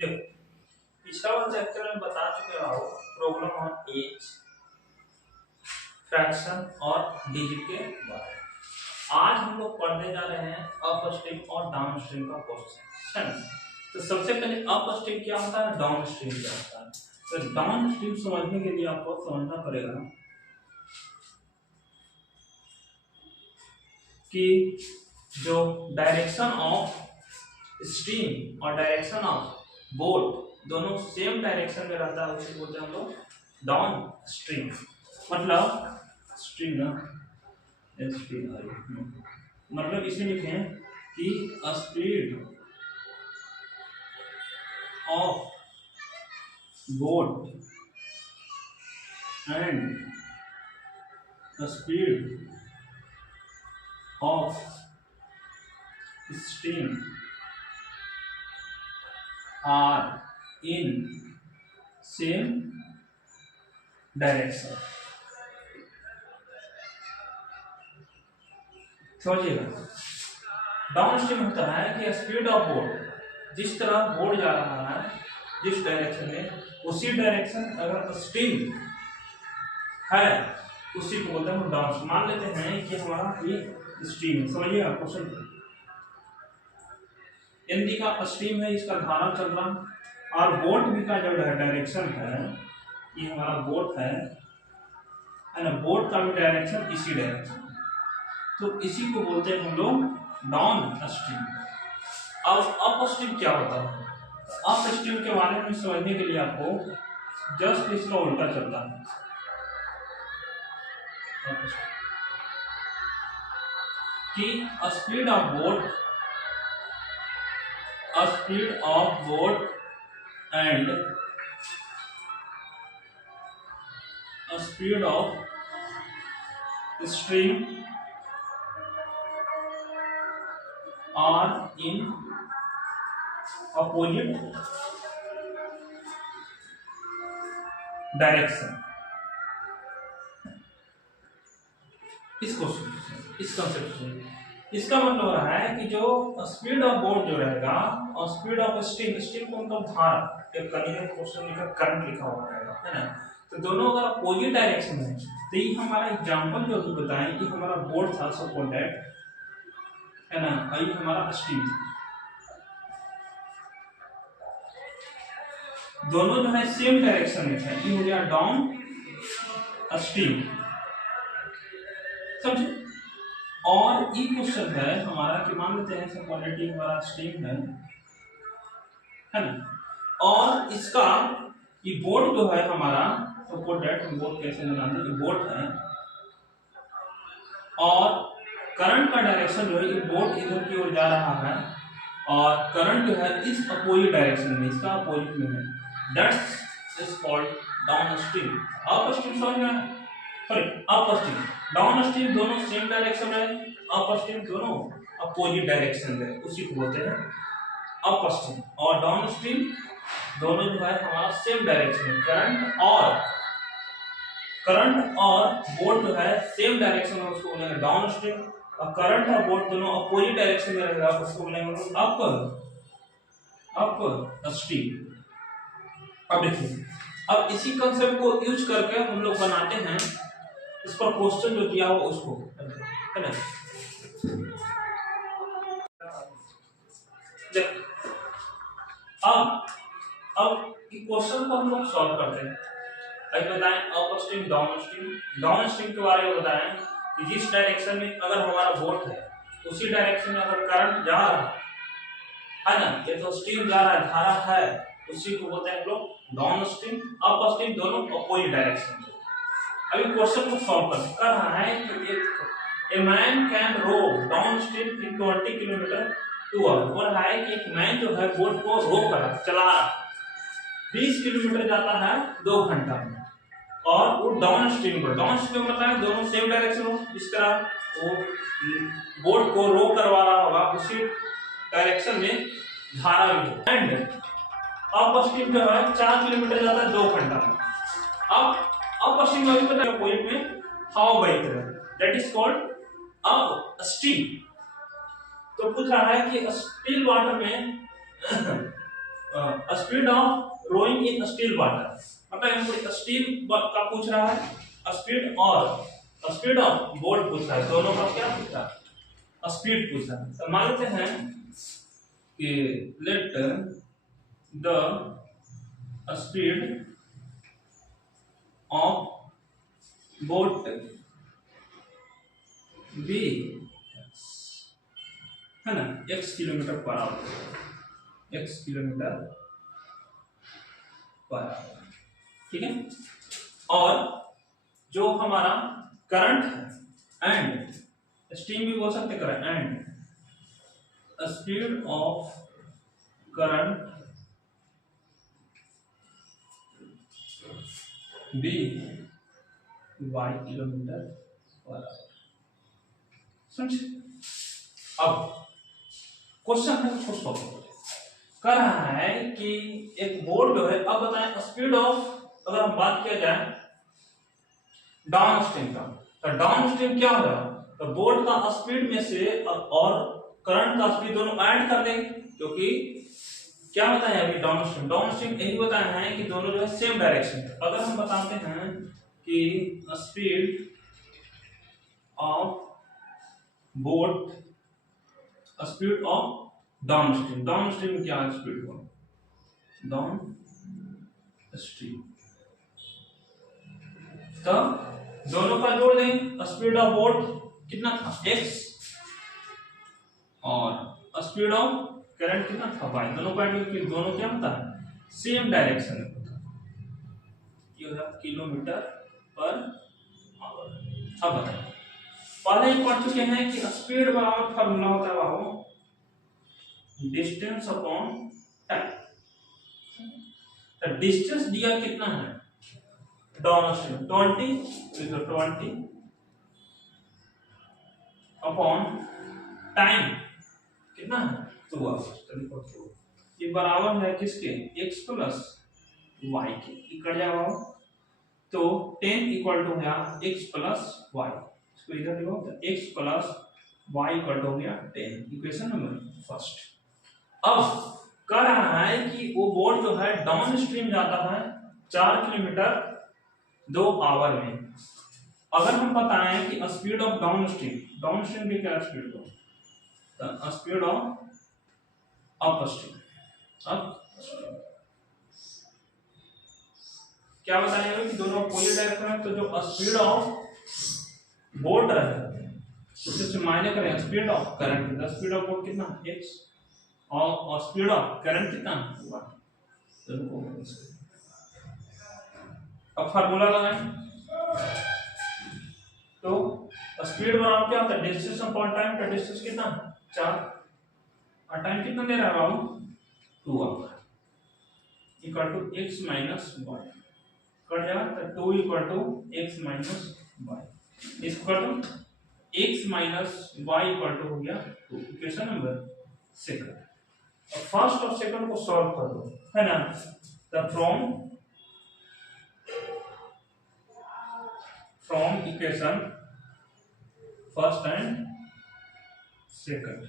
देखो, पिछला वाला चैप्टर में बता चुके हो प्रॉब्लम ऑन एज, फ्रैक्शन और डिजिट के बारे में। आज हम लोग पढ़ने जा रहे हैं अपस्ट्रीम और डाउनस्ट्रीम का क्वेश्चन। तो सबसे पहले अपस्ट्रीम क्या होता है, डाउनस्ट्रीम क्या होता है। तो डाउनस्ट्रीम समझने के लिए आपको समझना पड़ेगा कि जो डायरेक्शन ऑफ स्ट्रीम और डायरेक्शन ऑफ बोट दोनों सेम डायरेक्शन में रहता है, उसे बोलते हैं हम लोग डाउन स्ट्रीम। मतलब स्ट्रीम ना मतलब इसे लिखें कि speed of boat and speed of stream are in same direction. समझिएगा, डाउन स्ट्रीम होता है कि स्पीड ऑफ बोट, जिस तरह बोट जा रहा है जिस डायरेक्शन में, उसी डायरेक्शन अगर स्ट्रीम है उसी को बोलते हैं डाउन। मान लेते हैं कि हमारा ये स्ट्रीम है, समझिएगा क्वेश्चन। नदी का स्ट्रीम है, इसका धारा चल रहा और बोट भी का जो डायरेक्शन है, ये हमारा बोट है ना, बोट का भी डायरेक्शन इसी डायरेक्शन, तो इसी को बोलते हैं हम लोग डाउन स्ट्रीम। अब अप स्ट्रीम क्या होता है, अप स्ट्रीम के बारे में समझने के लिए आपको जस्ट इसका उल्टा चलता है। कि speed of boat and speed of stream are in opposite direction. इस कंसेप्ट से इसका मतलब हो रहा है कि जो स्पीड ऑफ बोट जो रहेगा और स्पीड ऑफ स्ट्रीम को मतलब धारा, एक क्वेश्चन लिखा करंट लिखा हुआ रहेगा, है ना। तो दोनों अगर अपोजिट डायरेक्शन है, तो ये हमारा एग्जांपल जो अभी बताएं कि हमारा बोट था, सपोज दैट, है ना, ये हमारा स्ट्रीम, दोनों जो है सेम डायरेक्शन में है, ये हो गया डाउन स्ट्रीम, समझे। और ये क्वेश्चन है हमारा कि मान लेते हैं क्वालिटी हमारा स्ट्रीम है ना, और इसका ये बोट जो है हमारा, सपोज दैट हम बोट कैसे बनाते हैं, बोट है और करंट का डायरेक्शन जो है, ये बोट इधर की ओर जा रहा है और करंट जो है इस अपोजिट डायरेक्शन में, इसका अपोजिट में है, that's is called down stream. Up stream समझ में, sorry up stream, down stream दोनों सेम डायरेक्शन में, अप स्ट्रीम दोनों अपोजिट डायरेक्शन में, उसी को बोलते हैं अप स्ट्रीम। और डाउन स्ट्रीम दोनों जो है हमारा सेम डायरेक्शन में, करंट और बोट जो है सेम डायरेक्शन में, उसको बोलेंगे डाउन स्ट्रीम। और करंट और बोट दोनों अपोजिट डायरेक्शन में रहेगा, उसको बोलेंगे अप स्ट्रीम। अब देखिए, अब इसी कंसेप्ट को यूज करके हम लोग बनाते हैं इस पर क्वेश्चन जो दिया हुआ उसको, है ना। अब क्वेश्चन को हम लोग सॉल्व करते हैं। अभी बताएं अप स्ट्रीम डाउन स्ट्रीम के बारे में बताएं कि जिस डायरेक्शन में अगर हमारा बोट है, उसी डायरेक्शन में अगर करंट जा रहा है ना, ये तो स्ट्रीम जा रहा है, धारा है, उसी को बोलते हैं हम लोग डाउन स्ट्रीम। अप स्ट्रीम दोनों अपोजिट डायरेक्शन में। अभी क्वेश्चन को सॉल्व कर रहा है कि a man can row down stream in 20 kilometre to hour. बोल रहा है कि एक मैन जो है बोट को रो कर चला रहा है, 20 किलोमीटर जाता है 2 घंटा में, और वो डाउन स्ट्रीम मतलब दोनों सेम डायरेक्शन हो, इस तरह वो बोट को रो करवा रहा होगा, उसी डायरेक्शन में धारा भी हो। एंड अप स्ट्रीम जो है 4 किलोमीटर जाता है 2 घंटा में। अब अप स्ट्रीम का भी पता है पॉइंट में हाउ बहती है, that is called up stream. तो पूछ रहा है कि स्टिल वाटर में speed of rowing in still water, मतलब हमको स्टील का पूछ रहा है स्पीड, और स्पीड ऑफ बोट पूछ रहा है, दोनों का क्या पूछ रहा है, स्पीड पूछ रहा है। तो मान लेते हैं कि let the speed of boat be, है ना, x kilometre per hour, x kilometre per hour, ठीक है। और जो हमारा करंट है एंड स्टीम भी बोल सकते current, and speed of current be y kilometre per hour, समझे। अब क्वेश्चन है कुछ कह रहा है कि एक बोट जो है, अब बताएं स्पीड ऑफ, अगर हम बात किया जाए डाउन स्ट्रीम का, तो डाउन स्ट्रीम क्या होगा, तो बोट का स्पीड में से और करंट का स्पीड दोनों ऐड कर देंगे, क्योंकि क्या बताया अभी डाउन स्ट्रीम यही बताया है कि दोनों जो है सेम डायरेक्शन है। अगर हम बताते हैं कि speed of boat, speed of down stream क्या है स्पीड को, डाउन स्ट्रीम, तो दोनों का जोड़ दें, स्पीड ऑफ बोट कितना था x, और स्पीड ऑफ करंट कितना था y, दोनों का ऐड करके दोनों क्या होता है सेम डायरेक्शन में होता है, ये होगा किलोमीटर पर आवर। अब बताइए, पहले ही पढ़ चुके हैं कि स्पीड बराबर फार्मूला होता है वो डिस्टेंस अपॉन टाइम। तो डिस्टेंस दिया कितना है डाउन स्ट्रीम 20 अपॉन टाइम कितना है 2 आवर्स, ये बराबर है किसके x प्लस y के, इकड़ जाएगा तो 10 इक्वल टू हो गया x प्लस y, इसको इधर लिखो तो x plus y equal to हो गया 10, इक्वेशन नंबर फर्स्ट। अब कह रहा है कि वो बोट जो है डाउन स्ट्रीम जाता है 4 किलोमीटर 2 आवर में। अगर हम बताएं कि स्पीड ऑफ डाउन स्ट्रीम की क्या स्पीड हो, तो स्पीड ऑफ अप स्ट्रीम क्या बताएंगे कि दोनों अपोजिट डायरेक्शन में, तो जो स्पीड ऑफ बोट रहेगा उससे माइनस करें speed of current, speed of boat कितना x और स्पीड ऑफ करंट कितना हुआ, अब फार्मूला लगाएं तो स्पीड बराबर क्या होता है डिस्टेंस अपॉन टाइम, का डिस्टेंस कितना 4 और टाइम कितना दे रहा है 2 hour equal to x minus y, कट जाएगा तो 2 equal to x minus y, equal to x minus y equal to हो गया 2, इक्वेशन नंबर सेकंड। अब फर्स्ट और सेकंड को सॉल्व कर दो, है ना, तो from equation first and second,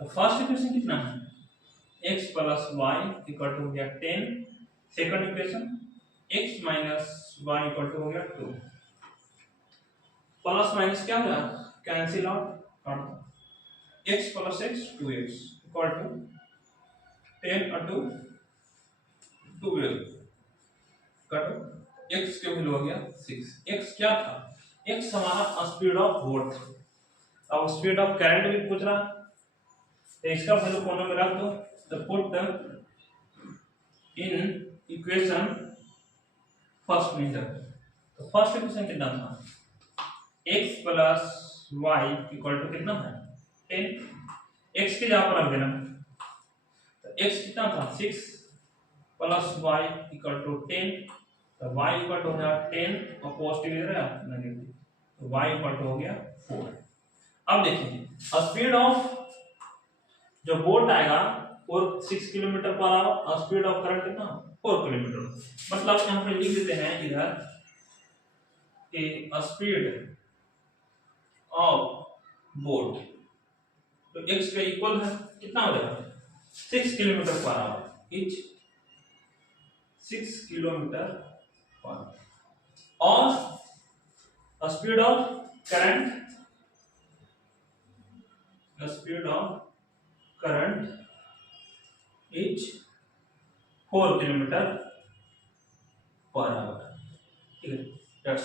तो फर्स्ट इक्वेशन कितना है x plus Y equal to हो गया 10, second equation x minus y equal to हो गया 2, प्लस माइनस क्या होगा कैंसिल आउट, काट दो x plus x 2x equal to 10 और 2 12, काटो x के वैल्यू हो गया 6, x क्या था x हमारा स्पीड ऑफ बोट था, अब स्पीड ऑफ करंट भी पूछ रहा, तो इसका वैल्यू कोने में रख दो, तो पुट इन इक्वेशन फर्स्ट में रख, तो फर्स्ट इक्वेशन कितना था x plus y equal to कितना है 10, x के जगह पर रख देना, तो x कितना था 6 प्लस y इक्वल टू 10, तो y इक्वल टू हो गया 10 और पॉजिटिव इधर है नेगेटिव, तो y इक्वल टू हो गया 4। अब देखिए स्पीड ऑफ जो बोट आएगा 6 kilometre per our, speed of current कितना 4 किलोमीटर, मतलब यहाँ पे लिख देते हैं इधर कि स्पीड ऑफ बोट तो x के इक्वल है कितना हो जाएगा 6 kilometre per our, is 6 kilometre पर और speed of current is 4 kilometre per hour. ठीक है,